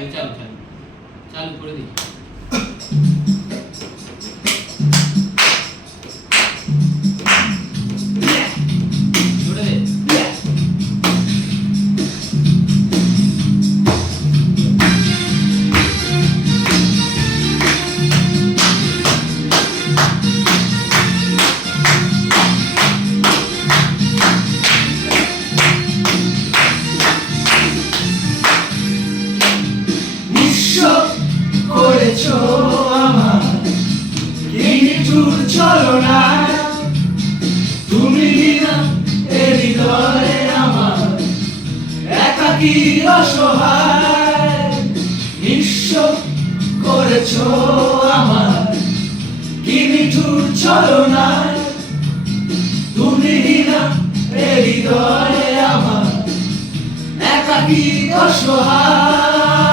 চালু চালু চালু চালু করে দিই। জোরে দে। করেছো আমার কি নিঠুর ছলনা, তুমি না এ হৃদয়ে আমার একাকী অসহায়। নিঃস্ব করেছো আমার কি নিঠুর ছলনা, তুমি না এ হৃদয়ে আমার একাকী অসহায়।